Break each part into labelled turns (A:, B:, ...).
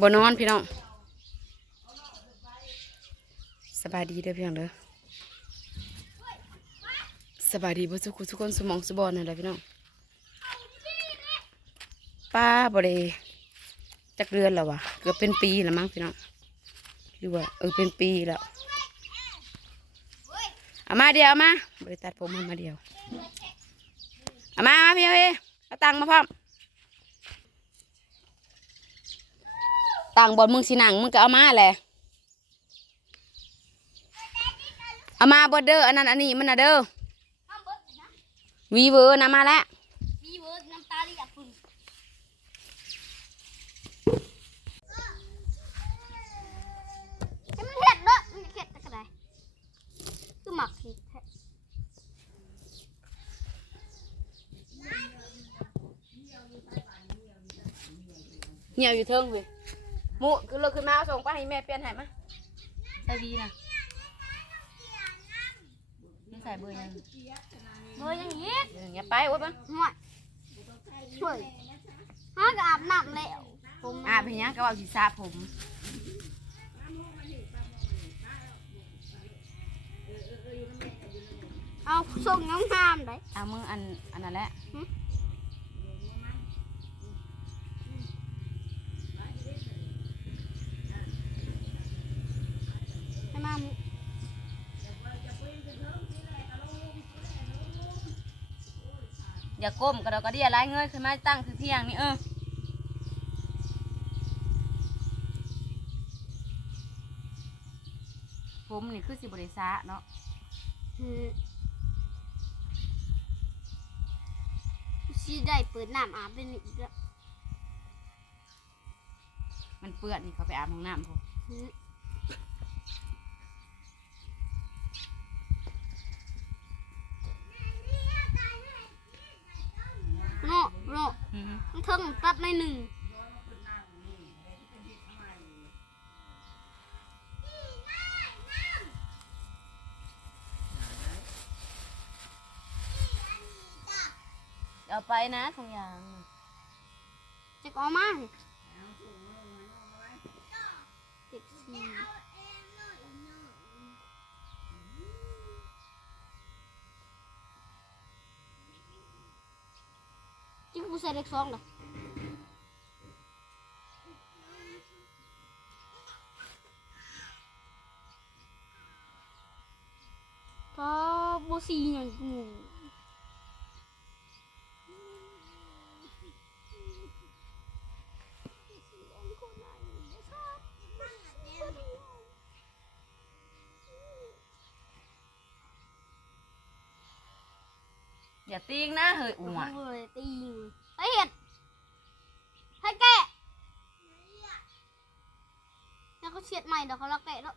A: บนอนพี่น้องสบายดีเด้อพี่น้องเด้อสบายดีบ่ทุกคนทุกคนสมองสบอนนั่นแหละพี่น้องป้าบ่ได้จักเดือนแล้ววะเกือบเป็นปีแล้วมั้งพี่น้องหรือว่าเออเป็นปีแล้วเอามาเดียวเอามาบริตัดผมมันมาเดียวเอามามาพี่เอาเอเอาตังค์มาพร้อม ต่างบอลมึงสิหนังมึงก็เอามาแหละเอามาบอเดอร์อันนั้นอันนี้มันนะเด้อ
B: ห้ามเบิดนะ
A: วีเวอร์นะมาแล้ว
B: มีเวิร์ดน้ำตาเรียกคุณให้มันเห็ดเด้อมันเห็ดจะกระไดคือหมักเห็ดแท้
A: เหี่ยวอยู่เทิงเว้ย หมูคือเลิกขึ้นมาเอาส่งไปให้แม่เปลี่ยนให้มาใส่วีนะนี่ใส่เบอร์ยัง
B: เบอร์อย่างนี้
A: เดี๋ยวอย่างเงี้ยไปโอ๊ยปะ
B: ห่วยช่วยฮะก็อาบน้ำแล้วผม
A: อาเป็นยังก็เอาสีสระผม
B: เอาส่งงามๆได้
A: เอามืออันอันนั้นแหละ อย่าก้มกระดอกกระเดียไล่เงยขึ้นมาตั้งคือเที่ยงนี่เออผมนี่คือสิบริษะเนาะ
B: อืมชีได้เปิดน้ำอาบเป็นอีกแล้ว
A: มันเปื้อนนี่เขาไปอาบห้องน้ำพวก
B: อืมโน่โน่
A: อืม
B: มันเทิงตัดในหนึ่ง
A: เอา ไปนะของอย่าง
B: จะก็เอมาเด็กสี่จิ้งกูใส่เล็กสองเลยก็บูซีอย่างกู
A: อย่าติ้งนะเฮ้ยอ้วน
B: เฮ้ยตีไอ้เห็ดให้แกะแล้วก็เชียดใหม่เดี๋ยวเขาละแกะแล้ว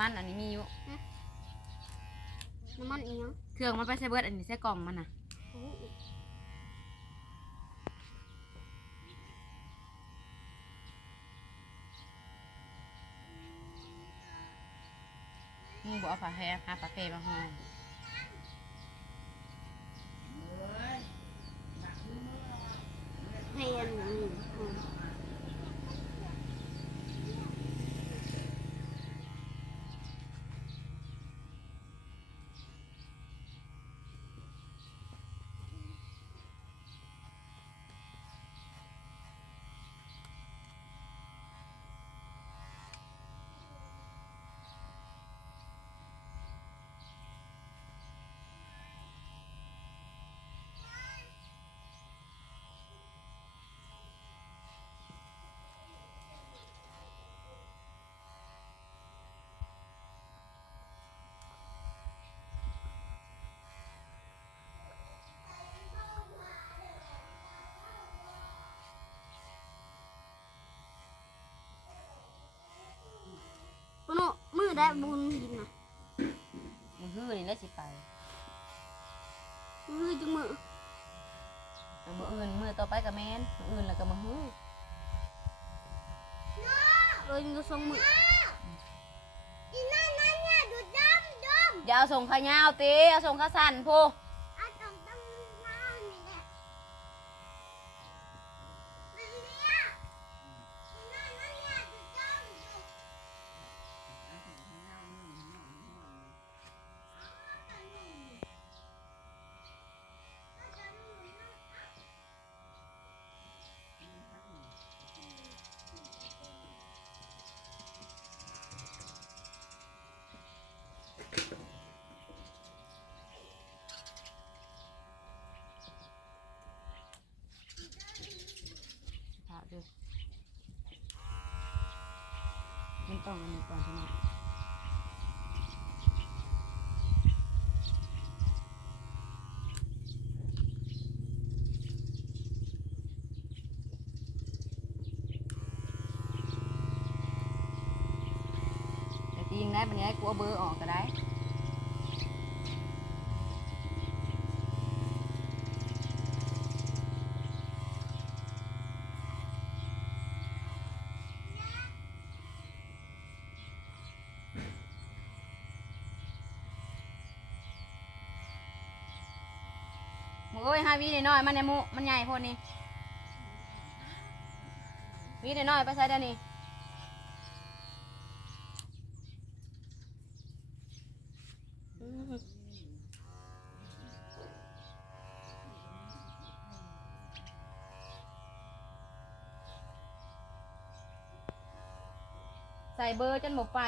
A: มันอันนี้มีอยู่
B: น้ำมันอีหยัง
A: เครื่องมันไปใส่เบิดอันนี้ใส่กล่องมันน่ะ
B: โอ้โห
A: มึงบอกเอาผ้าแพรหาผ้าแพรมาห่อ
B: เพลนนี่อืม ปะโนมือ ได้บุญกินนะ
A: มึงฮื้อนี่แล้วสิไป
B: มือจังมือ
A: เอามืออื่นมือต่อไปกับแมนมืออื่นแล้วก็มาฮื้อ
B: เอ้ยมันก็ทรงมืออีนั่นนั่นเนี่ยดูดำดำ
A: อย่าเอาส่งขายาวตีเอาส่งขาสั้นพู
B: ต้อ
A: งอันนี้ก่อนใช่ไหมแต่ตีงได้มันนี้กูเอาเบอร์ออกก็ได้ วีน้อยๆมันเนี่ยหมูมันใหญ่โพดนี่วีน้อยๆไปใส่เดี๋ยวนี้ใส่เบอร์จนหมดไฟ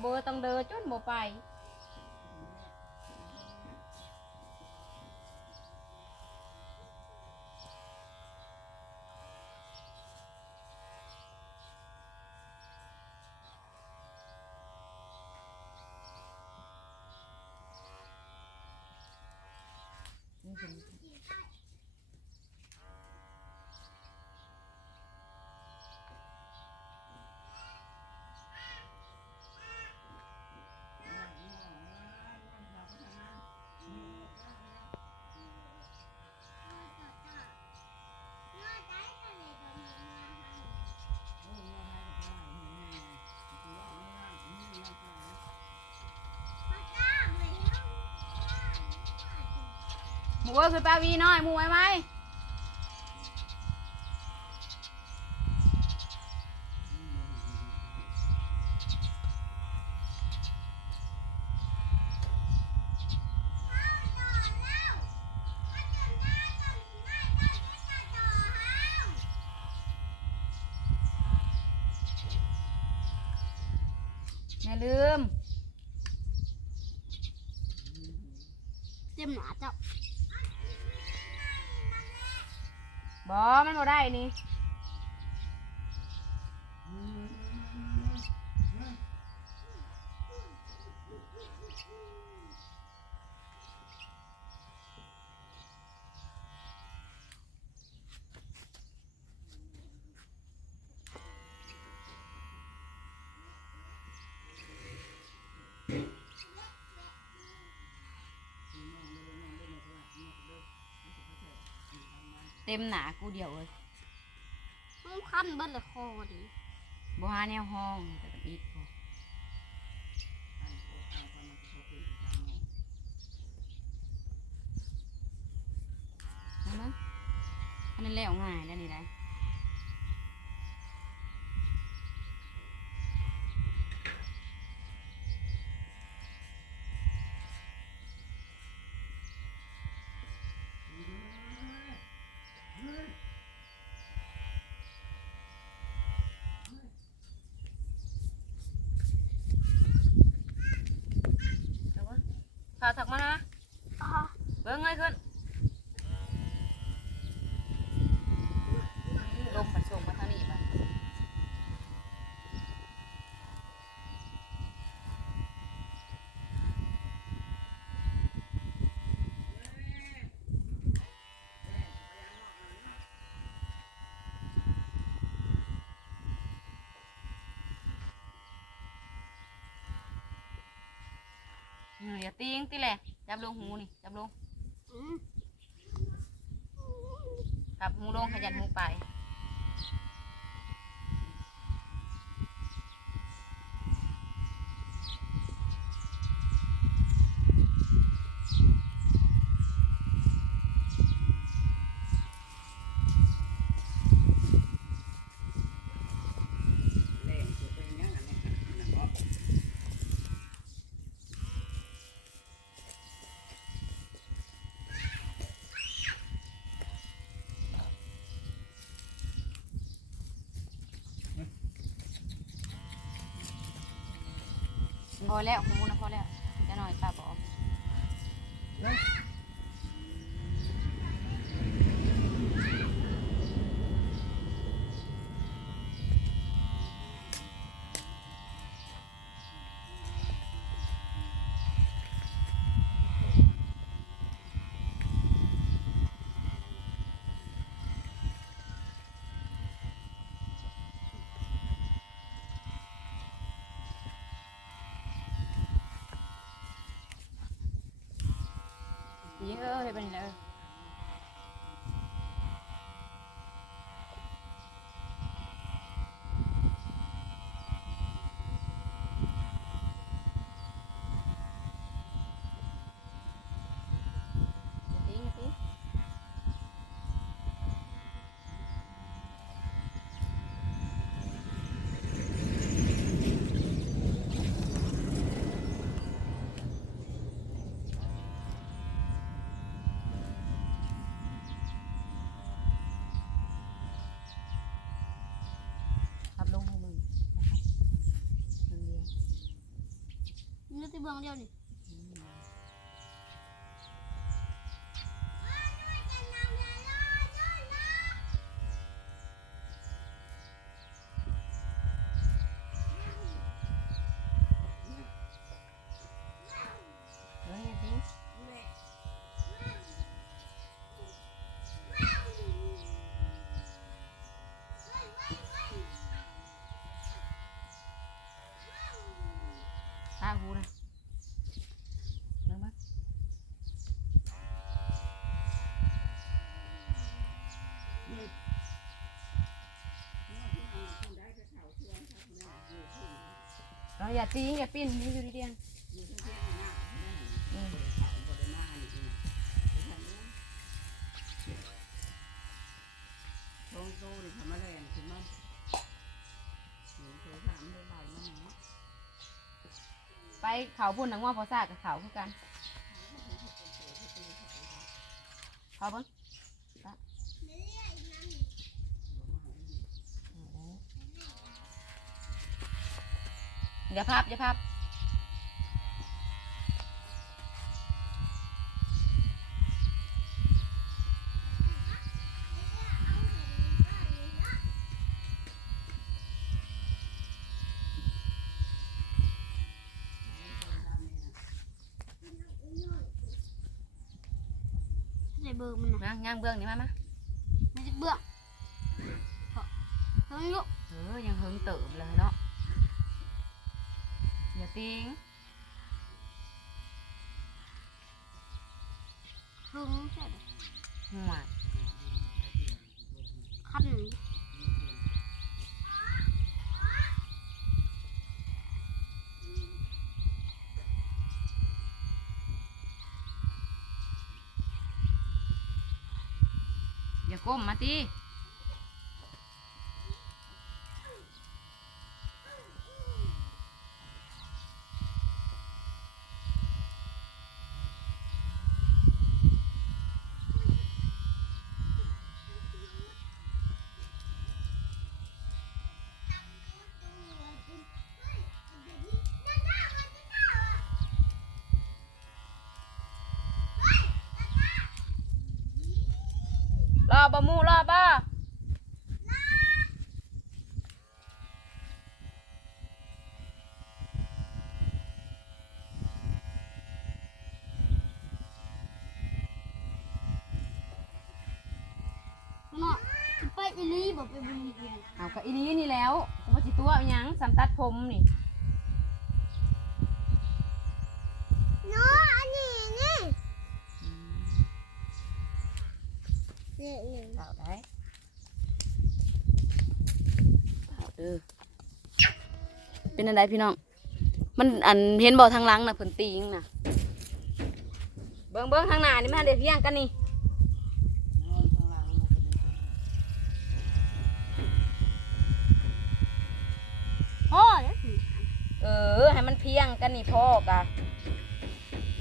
A: เบอร์ต้องเดินจนหมดไป ห มูเอ้ยคือปลาวีน้อยหมูไว้ไหมอย่าลืม
B: เต็มหนาเจ้า
A: บ่มันบ่ได้นี่ ต็มหนากูเดียวเลย
B: มันคันเบิ้ลเลยคอดิ
A: บ่หาแนวห้องแต่ก็อีกพอเอามั้งอันนั้นแล้วง่ายแล้วนี่ได้ พาถักมานะ
B: อ๋อ
A: เบิ้งเงยขึ้นลมผัดส่งมาทางนี้บ้าง อืมเดี๋ยวติ้งตีแหละจับลงหูนี่จับลง
B: อืม
A: จับหูลงขยันหูไป พอแล้วหูนะพอแล้วจะหน่อยป้าบอก ยิง เบื้
B: องเดียวนี่
A: Rồi nghe tí. Ta hú Rồi giờ tí giờ pin đi vô đi đi ăn. Ừ.
C: ลงโตดิทำอะไรกันขึ้นมาหนูเคยถามได้ไหมนั่น
A: ไปเขาพุ่นนังว่าพอซากกับเขาคือกันเขาบิ้ง อย่าพับอย่าพับ
B: ในเบอร์มันนะ
A: นะย่างเบื้องนี่มามา
B: ไม่ใช่เบื้องเฮ้ยลูก
A: เออยังเฮิงเติมเลยเนาะ ติง
B: ลุงใช่ไหม
A: หัวขันอย่าก้มมาตี อี
B: ลีบอกไปบุญเรียน
A: เอากะอีนี้นี่แล้วกูว่าสิตัวอิหยังสำตัดผมนี่
B: เนาะอันนี้นี่นี่นี่
A: เอาได้เอาเด้อเป็นอะไรพี่น้อง มันอันเห็นบ่ทางหลังน่ะเพิ่นตีงน่ะเบิ่งเบิ่งทางหน้านี่มันเด็ดเพียงกันนี่
C: นอนข้างหลังมันก็เลย
B: พ่อเนี่ยสิ
A: เออ ให้มั นเพียงกันนี่พ่อกะ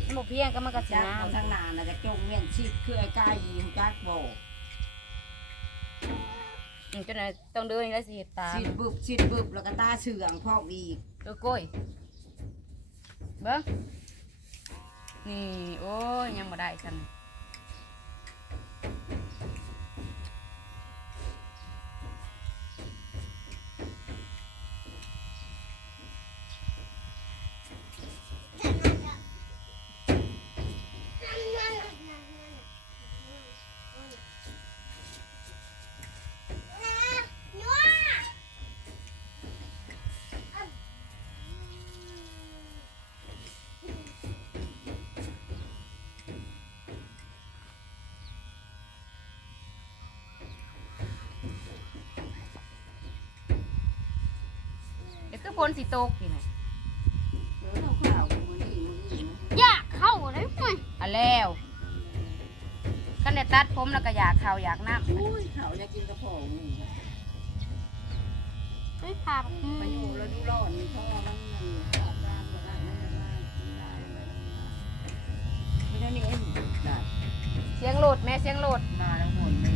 A: มันบ่เพียงกันมันก็สิ
C: จัก
A: งาม
C: มาทางหน้าน่ะจะจงเมียนชิดคือไอ้กายยิงจักโบ
A: อืมจนน่ะต้องเดินนี่แล้วสิเฮ็ดตาม
C: ชิดบึบชิดบึบแล้วก็ตาเสื่องพอกอีก
A: เออโก้ยเบิ่งนี่โอ้ยยังบ่ได้กัน คือพลสิตกนี่นะ
C: เดี๋ยวเราข่าวมือนี่มือนี่นะ
B: อยากเข้าเลยมั้ย
A: เอะแล้วกันได้ตัดผมแล้วก็อยากข้าวอยากน้ำ
C: อุ้ยเขาอยากกินกระเพาะนี่
B: ไปพา
C: ไปอยู่แล้วดูร้อนพ่อมันมันขาดน้ำก็ได้ไม่ได้กินได้ไม่ได้นี่เองได้
A: เสียงโหลดแม่เสียงโหลด
C: มาแล้วหมดเลย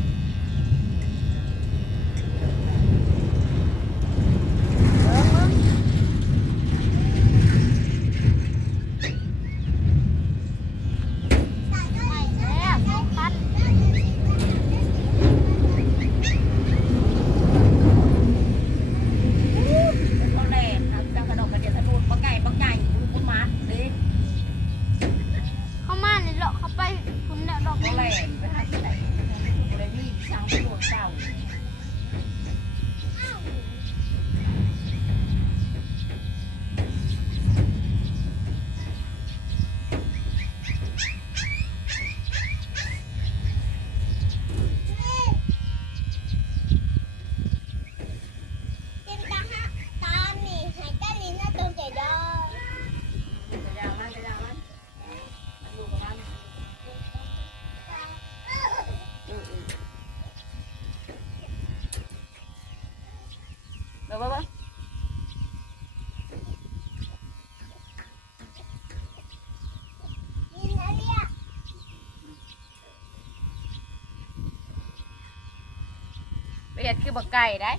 A: เบิ่งเบิ่ง
B: ไปแล้วสองพัน
C: เขาแล่ครับจังกระดกกระเดียดทะลุปลาไก่ปลาไก่คุณคุณมัดเด้
B: เข้ามาเลยเหรอเขาไปคุณเดาดอก
C: เขา
B: ไม้
C: แล่ไปหาที่ไหนเลยมีช้างไปโหลดเก่า
B: เป็นตาฮะตานี่ให้ตาลินน่าตรงใจดอก
C: จะยาวมันจะยาวมันมันอยู่กับมัน
A: เบิ่งเบิ่งเบิ่ง
B: ลินอะไรอะ
A: ไปเฮ็ ดคือบ่ไก่ได้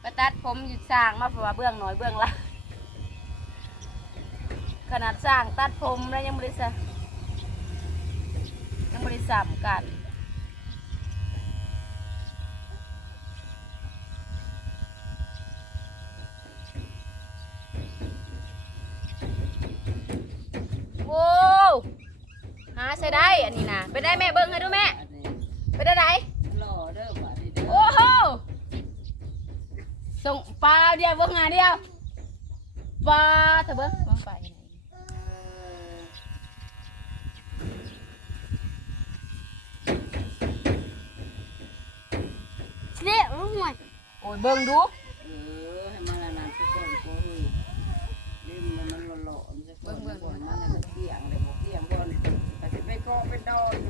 A: ไปตัดผมอยู่สร้างมาเพราะว่าเบื้องน้อยเบื้องหละขนาดสร้างตัดผมแล้วยังบ่ได้ซะยังบ่ได้สามกันโว้หาใส่ได้อันนี้นะไปได้แม่เบิ้งให้ดูแม่
C: อันนี้
A: ไปได้ไหน
C: หล่อเด้อบัดนี้เด้อ
A: โอ้โห ส่งปลาเดียวเบิ้งหาเดียวปลาเถอะเบิ้งมองไปไหน
B: เรียกรู้ไหม
A: โอ้ยเบิ้งดู
C: เออให้มันนานๆสักคนก็เฮ้ยเล่มมันมันหล่อๆมันจะก่อนก่อนมันมันเปียงเลยบอกเปียงก่อนแต่สิไปก็เป็นดอนอยู่มันก็สิเป็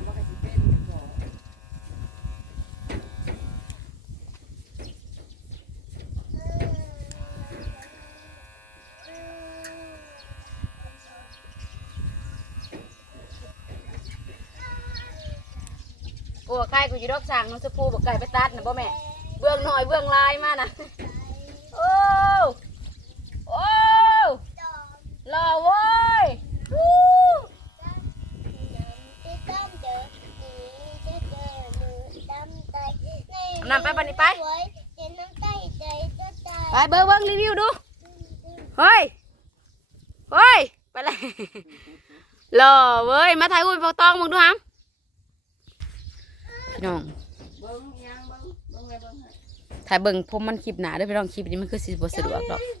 C: นก่อน
A: กูว่าใครกูอยู่ดอกสั่งน้องสปูบอกไก่ไปตัดนะบ่แม่ เบื้องหน่อยเบื้องลายมานะโอ้โอ้หล่อเว้ยน้ำไปบันนี้ไป ไปเบิ้งเบิ้งรีวิวดู เฮ้ย เฮ้ย ไปเลยหล่อเว้ย มาถ่ายรูปพอตองมึงดูฮัม พี่น้อง
C: เบิ้งยังเบิ้งเบิ้งเลยเบิ้งให้
A: ถ่ายเบิ่งผมมันคลิปหนาเด้วยพี่น้องคลิปนี้มันคือสิบสะดวกหรอก
B: ด